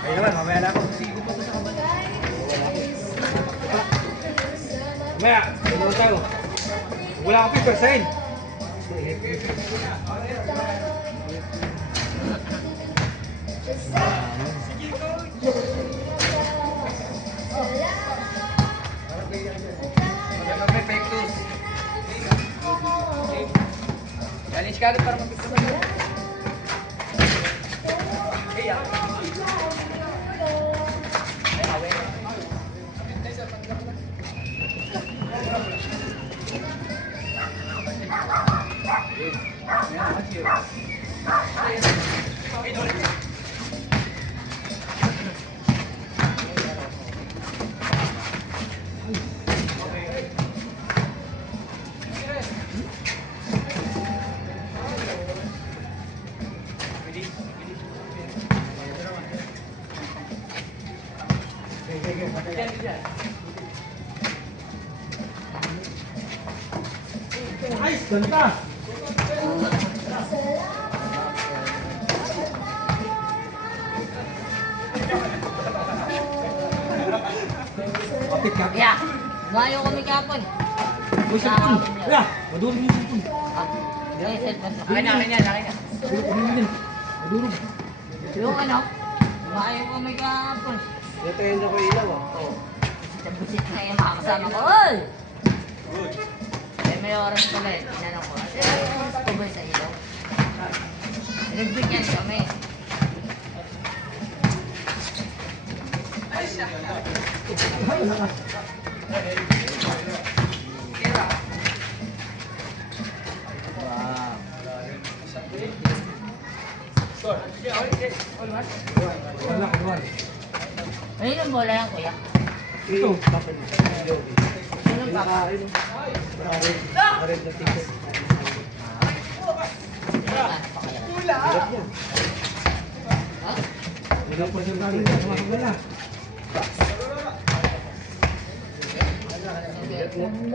Ayun naman, mamaya na ako. Sigo pa ko sa kabala. Mamaya, ano tayo? Wala akong paper sign. May fake news. Galing Chicago para mag-picture mo. Hey, Nice, ganda! Kapit ka? Yeah. Mayo kami kapon. Uy, cellphone! Kaya, madurog yung cellphone. Yung cellphone. Akin na. Madurog. Yung ano? Mayo kami kapon. Ito yun ako ilaw ah. Oo. Busit na yung mga kasama ko. Oy! May oras pala eh. Tinanong ko. May oras ko ba sa ilaw? Nagbigyan kami. Ayun ang bola yan, kuya. Ito. Ayun ang papa. Red na ticket. Hirap yan. Ha? Hirap pa siya namin yan. Sumakagala.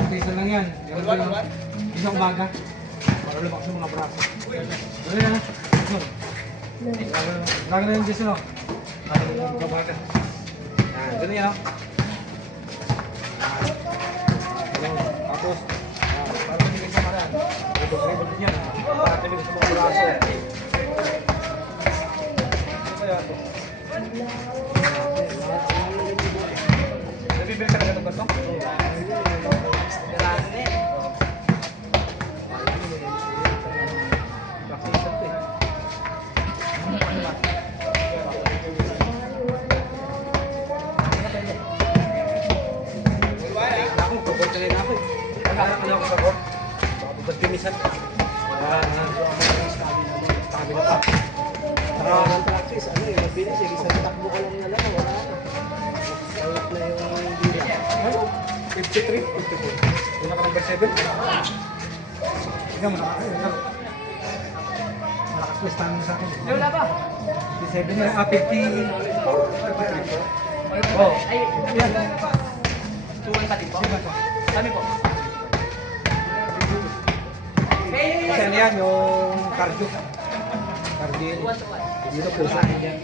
Okay, isa lang yan. Isang umaga. Para lumak sa mga braso. Gawin na. Lagi na yung Diyos, no? Para yung kabaga. Ganun yan, no? Tapos, para tumigil sa maran. Ribot din yan. Para tumigil sa mga braso. Kaya ito. Nabibili ka na ganun ba ito? Kimisan. Tabi na pa. Saka ng practice, ano yung mabilis eh. Isang takbo ko lang na lang, wala na. Ayot na yung dila. Ano? 53? 54. Yung naka number 7? Ikaw mo nakakain. Malakas plus tayo sa akin. Ay, wala pa. 57 na. 54. Oo. Ay, yan. Tuwan ka din po? Kami po. Kasi ano yan, yung cardio. Cardio. Dito po sa akin yan.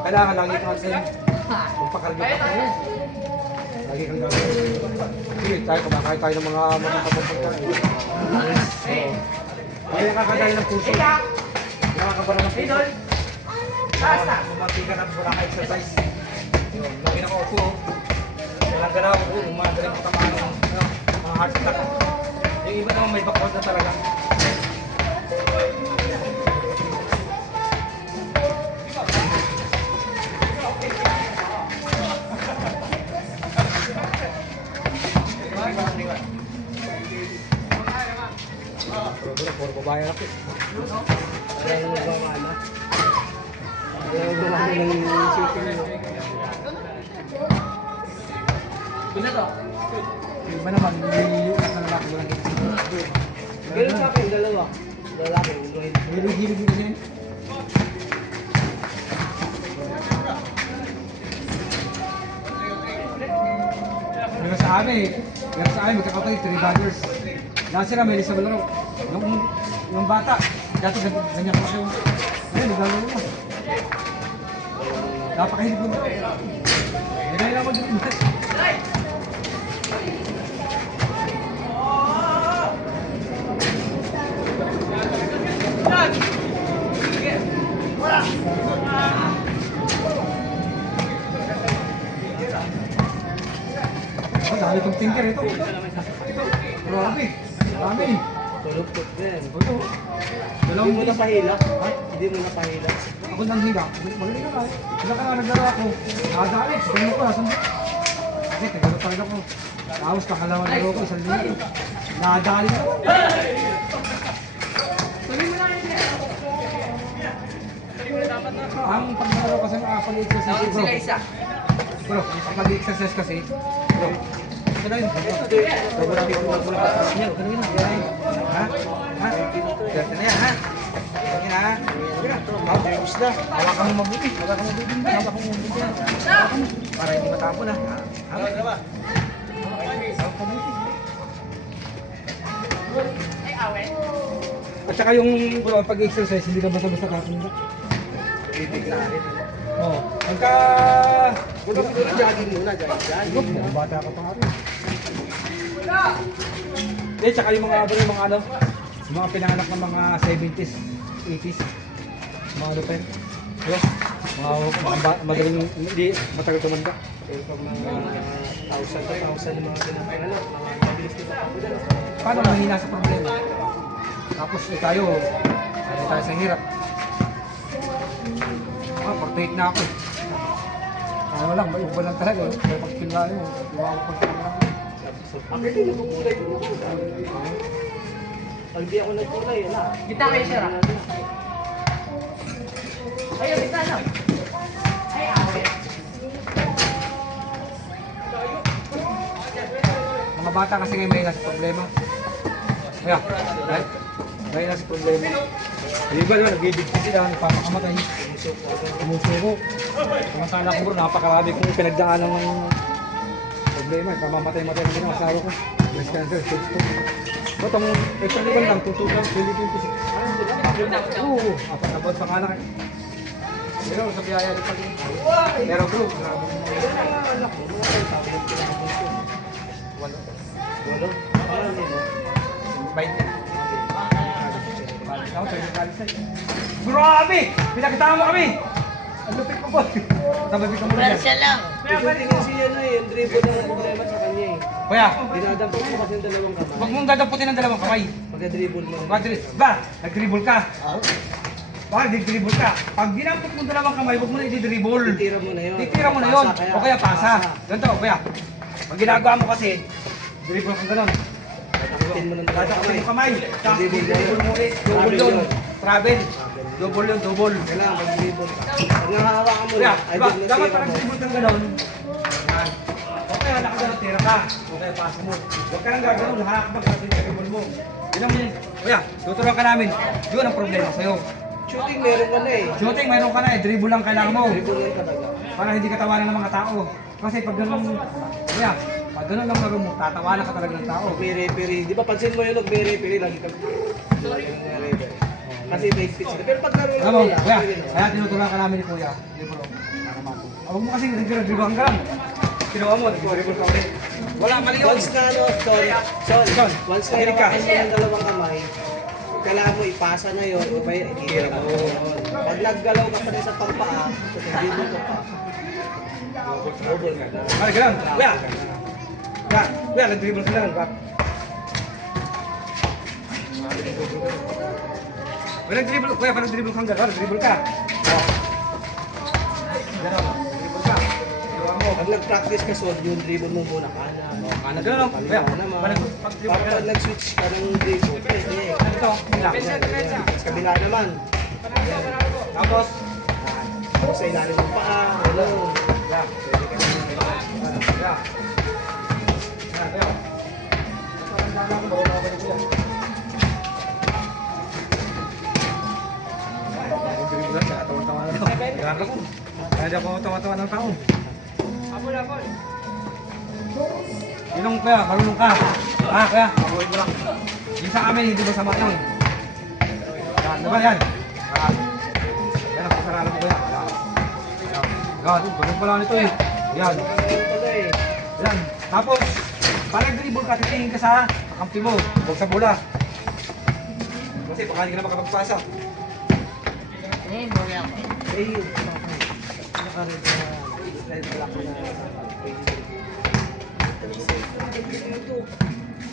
Kailangan lagi kang asin. Magpa-cardio ka. Lagi kang gagawin. Sige, tayo kumakain tayo ng mga pagkain. Hindi nakakadali ng puso. Hindi nakakabara ng puso. Mamati ka na wala ka exercise. Lagi na ko upo. Walang ganaw ko. Umagaling ko tamaan ng mga heart attack. Yung iba naman may background na talaga. Puro babae na po. Ayaw gumana. Ayaw gumana ng shooting nyo. Pina to? Yung iba naman, nililiyo na sa lalaki. Walang kita. Ganun sa akin, dalawa. Lalaki, hilig-hilig din kasi. Pero sa amin, magkakapatid, 3 brothers. Lahat sila may lisa malaro. Yung bata, dati ganyan pa siya. Ngayon, naglalaro mo. Napakahilig mo na. Ngayon lang mag-dribble. Oh, dami itong tinker ito. Ito. Grabe. Dami. Tulog-tog din. Ito. Hindi Dalawang mo napahila? Ha? Hindi mo napahila? ako nang hila. Magaling na nga eh. Wala ka na naglaro ako. Nakadali. Ganun ko. Nasan? Kasi tagalo talaga ko. Tapos nakalawan na ako. Isang linggo. Nakadali na ako. Ang paglalaro kasi ang pag-exercise bro. Bro, ang pag-exercise kasi. Bro. Ito na yun. Ha? Ha? Ganito na yan ha? Ganito na ha? Tapos na. Hawakan mo mabuti. Hawakan mo mabuti. Hawakan mo mabuti. Para hindi matapon ha. Hawakan mo mabuti. At saka yung pag-exercise, hindi ka basta-basta tapon na. Oo. Pagka... Jogging muna, jogging. Bata ka pa nga rin. Eh, tsaka yung mga ano, yung mga pinanganak ng mga 70s, 80s, mga lupen. Yes. Mga madaling, hindi matagal tumanda. Pero pag mga 1,000 yung mga pinapinganak, mga mabilis nito ako dyan. Paano mahina sa problema? Tapos tayo sa hirap. 48 na ako. Ano lang, may uban lang talaga. Pero pag pinlayo mo, iwawa pag pinlayo mo. Ang hindi nagkukulay ko. Pag di ako nagkulay, wala. Kita kayo siya. Ayun, kita lang. Ay, awet. Mga bata kasi ngayon may nasa problema. Kaya, may nasa problema. Yung iba naman, nagbibigti sila, nagpapakamatay. Umusuko. Samantala ko bro, napakarami kong pinagdaanan ng problema. Pamamatay-matay na din ang asawa ko. Breast cancer, stage 2. Itong extra level lang, tutukan, 2026. Oo, apat na buwan panganak. Pero sa biyaya din pag pero bro, grabe mo. Walo? Ano yun? 20. Grabe! Pinakita mo kami! Ang lupit mo po! Tababit ka muna dyan. Siya lang. Kasi tingin siya yung dribble na problema sa kanya eh. Kuya, Dinadampot mo kasi yung dalawang kamay. huwag mong dadamputin ng dalawang kamay. Pagka-dribble mo. Ba, nag-dribble ka. Bakit nag-dribble ka? Pag dinampot mo dalawang kamay, huwag mo na i-dribble. Titira mo na yun. Titira mo na yun. Pasa O kaya pasa. Ganito, kuya. Pag ginagawa mo kasi, dribble kang ganon. Takutin mo ng dalawang Dadamputin kamay. mo kamay. Tapos Dribble mo dribble mo ulit. Double Travel yun. yun. Travel. Double yun, double. Kailangan mag-dribble ka. Pag nahahawakan mo Kuya, na, ay diba, din na dapat tira parang mo. dribble kang ganon. Yan. O kaya nakaganon, tira ka. O kaya pasa mo. Huwag ka nang gaganon, hakbang kasi dribble mo. Yun ang yun. Kuya, tuturuan ka namin. Yun ang problema sa'yo. Shooting meron ka na eh. Shooting, mayroon ka na eh. Dribble lang kailangan mo. Dribble lang talaga. Para hindi ka tawanan ng mga tao. Kasi pag ganun, kuya, pag ganun lang laro mo, tatawanan ka talaga ng tao. Pag may referee, di ba pansin mo yun, pag may referee, lagi kang referee. Kasi may speech na. Pero pag laro lang Alam mo, nila, kuya, okay na. kaya tinuturuan ka namin ni kuya. Dribble. Huwag mo kasi dribble ka lang. Kinuha mo, dribble ka ulit. Wala, mali yun. Once na ano, Son, once na Kinig ka. hinawakan mo ng dalawang kamay, kailangan mo ipasa na yun, o kaya itira mo. Pag naggalaw ka pa rin sa pampaa, dribble ka pa. Double ka na. Mali ka lang. Kuya. Kuya, nag-dribble ka lang. Nag-dribble, kuya, parang dribble kang gano'n. Dribble ka. Gano'n. Dribble ka. Kinuha mo. Pag nag-practice ka, Son, yung dribble mo muna kanan. Ano gano'n? Kuya, Kaliwa naman. pag-dribble ka Pag lang. nag-switch ka ng dribble, pwede. Ito, bila. Sa kabila naman. Tapos, Tapos sa ilalim ng paa, ano. yeah. Yeah. Yeah. Kaya ako tawa-tawa ng tao. Inong kaya, marunong ka. Kaya, mabuhay mo lang. Yung sa amin, hindi masama yun. Yan, diba yan? Yan ang kasaralan mo kaya. Yan. Yan, ganun pala nito eh. Yan. Ganun pala eh. Yan. Tapos, pag nag-dribble ka, titingin ka sa kampi mo. Huwag sa bola. Kasi baka hindi ka na makapagpasa. Eh, bola ako. Eh, yun. Nakaroon na red black na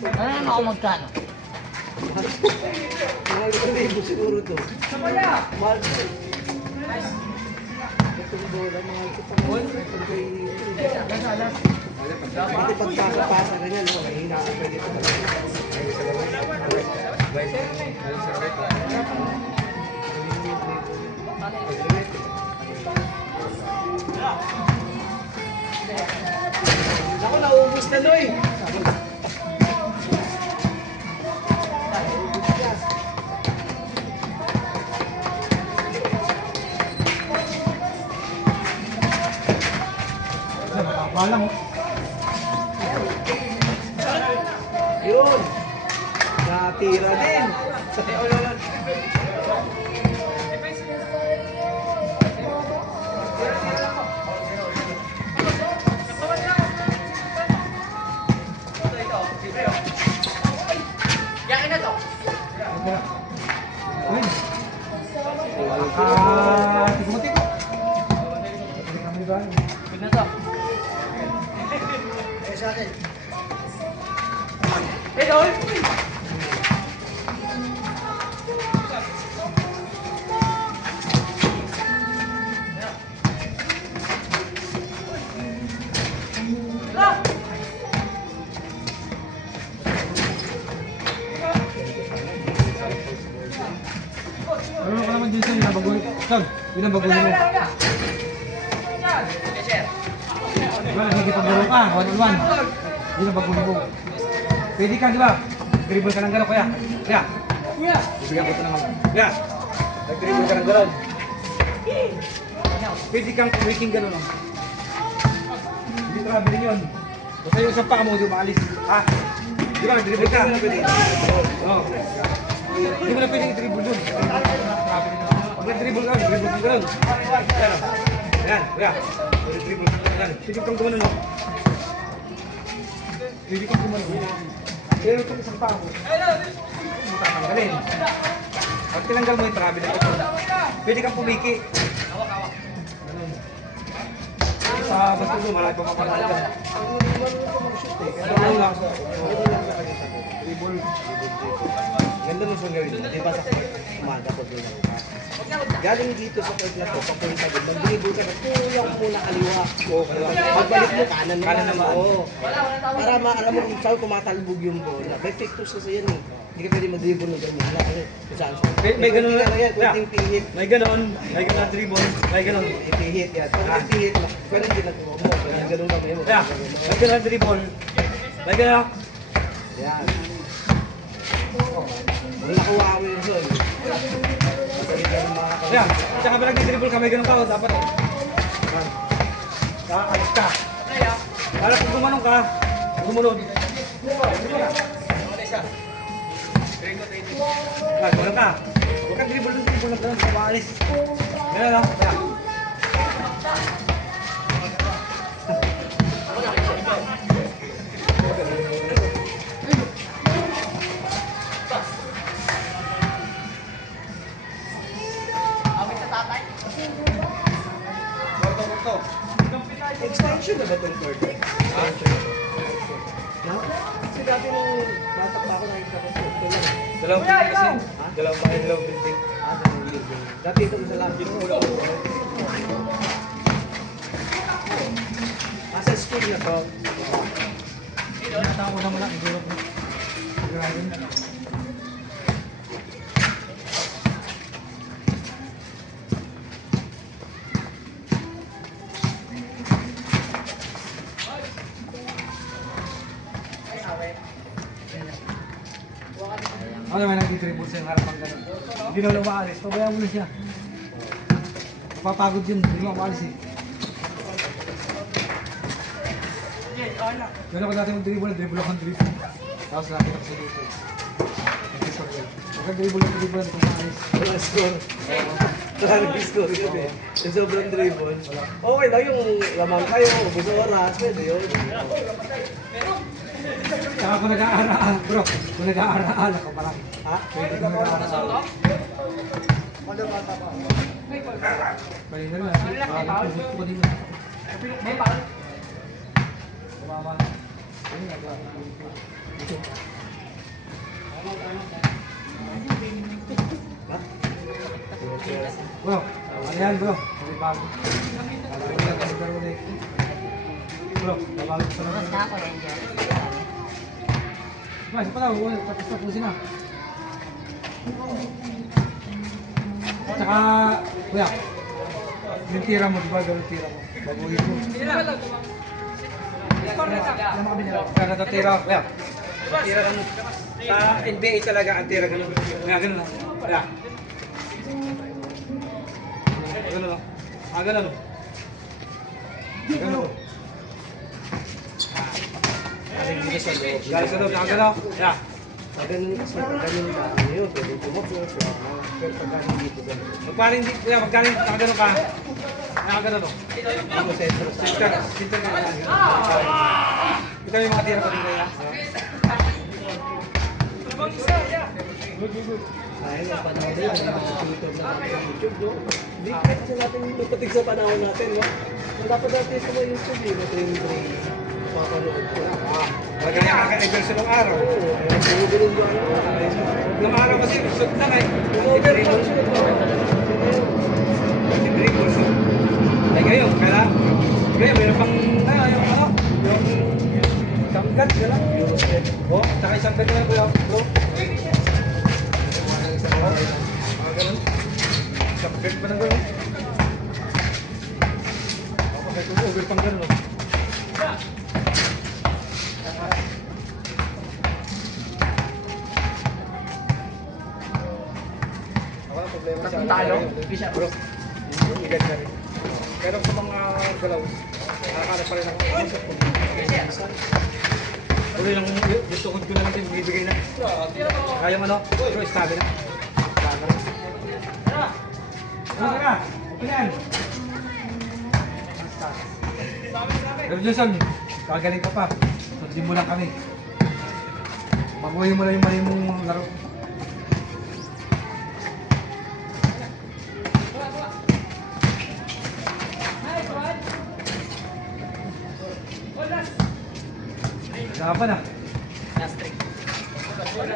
Ano naman ako magkano? mahal ko na ibo siguro to. Mahal ko. Itong bola, mahal ko pa. Pati pagpasa-pasa ganyan, no? Mahina ka pwede ito talaga. Ako, naubos na, Noy! Balang. Yun! Natira din! Uy. Tiko-tiko. Kami ba? Ano ka naman Jason, yun ang baguhin. Saan? Yun ang baguhin mo. Diba, nagkikipag-garo ka, one-on-one. Yun ang baguhin mo. Pwede ka, di ba? Dribble ka ng gano'n, kaya. Kaya. Bibigyan ko ito naman. Kaya. Nag-dribble ka ng gano'n. Pwede kang kumiking gano'n. No? Hindi travel yun. Basta yung isang paa mo, di maalis. Ha? Di ba, nag-dribble ka? Oo. Hindi mo na pwedeng i-dribble yun. Pag nag-dribble ka, dribble ka gano'n. Ayan, kaya. Dribble ka gano'n. Pwede kang gumanon, no? Pwede kang gumanon. Pero itong isang paa mo, mo tatanggalin. Pag tinanggal mo yung travel na ito, pwede kang pumiki. Ganun. Sa basta doon, marami pa mapangalagan. Ganun lang. Dribble. Ganda mo siyang gawin. Di ba sa umaga ko doon ako? Galing dito sa court na to, papunta doon. Mag-dribble ka na, tuyang muna kaliwa. Pagbalik mo, kanan naman. Kanan naman. Oo. Para alam mo kung saan tumatalbog yung bola. May pictures kasi yan eh. Hindi ka pwede mag-dribble ng ganyan. Wala kasi kung saan saan. May ganun na. yan, kunting pihit. May ganon na dribble, may ganon. Ipihit yan. Pag ipihit mo, ganun din nagawa mo. Ganun mamaya mo. Kaya, may ganon na dribble, may ganon. Yan. Wala nakuha ko yun doon. Kaya, tsaka pag nag-dribble ka, may ganon ka, dapat eh. Kaalis ka. Para kung gumanong ka, gumunod. Gumanong ka. Huwag ka dribble ng dribble ng ganon, kaalis. Ganun lang, kaya. Extension na ba itong court? No? Kasi dati nung bata pa ako nakikita ko po. Ito lang. Dalawang building kasi. Dalawang bahay, dalawang building. Dati itong isa lang. Nasa school na to. Tinatawag ko naman ang igulok mo. Grabe. Ano naman nag-dribble sa harapan gano'n? Hindi na wala maalis. Pabayaan mo na siya. Mapapagod yun. Hindi mo maalis eh. Gano'n ko dati mag-dribble. Dribble ako ng dribble. Tapos nakita ko sa YouTube. Huwag kang dribble ng dribble. Hindi ko maalis. Wala score. Wala nag-score yun eh. Yung sobrang dribble. Okay lang yung lamang kayo, ubus oras, pwede yun. Saka kung nag-aaraan, bro. Kung nag-aaraan ako parang. Ha? Pwede kung nag-aaraan. Pwede na lang. Pwede ko din. Bumaba. Ha? Bro, ano yan bro? Hindi bago. Bro, babago sa Tapos labas. na ako, Ranger. Mas pa daw, tapos na pusin na. Tsaka, kuya, yung tira mo, diba gano'n tira mo? Baguhin mo. Kaya natatira, kuya. Tira ganun. Sa NBA talaga ang tira ganun. Kaya ganun lang. Kaya. Ganun lang. Ganun. Ganun. Kasi dito sa loob. Guys, ganun. Ganun. Kaya. Pag ganun ka, ano yun, pwede tumakbo. Pero pag ganun dito, ganun. Magparing di, kuya, magkaling nakagano ka. Nakagano no. Ako sentro. Sinter ka na. Ito yung mga tira pa din kaya. Ay, ang panahon na yun, YouTube na natin sa YouTube, no? Hindi kasi natin lupatig sa panahon natin, no? Kung dapat natin sa mga YouTube, no? Train, papanood ko. Magkaya kaka-reverse ng araw. Oo, ay, pinugulong ko ano. Nung araw kasi, shoot lang eh. Overtime siya, no? Dribble shoot. Ay ngayon, kaya, ngayon, mayroon pang, yung ano, yung samgat, gano'n. Oh, saka isang gano'n lang kuya, bro. Mga gano'n. Samgat pa ng gano'n. Ako, kahit kung over pang gano'n. Ako, problema sa Talo? bro. Igat na rin. Pero sa mga galaw, nakakala pa rin ako. Tuloy lang, gusto ko na natin bibigay na. Kaya mo no? Bro, stabi na. Stabi na. Ano ka? Okay na yan. Pero Johnson, kagaling ka pa. Sundin mo lang kami. Baguhin mo lang yung mali mong laro. Laban na.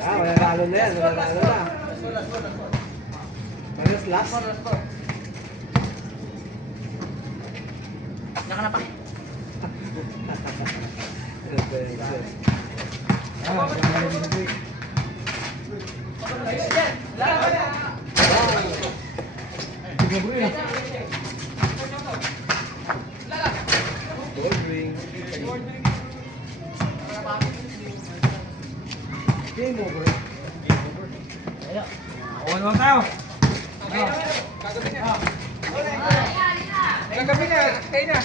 Ah, mananalo na yan, mananalo na. Minus last? Diyan ka na pa. Ah, laban na din. Sige bro eh. Gold ring. Game over. O, ano tayo? Kagabi na. Kagabi na. Kaya na.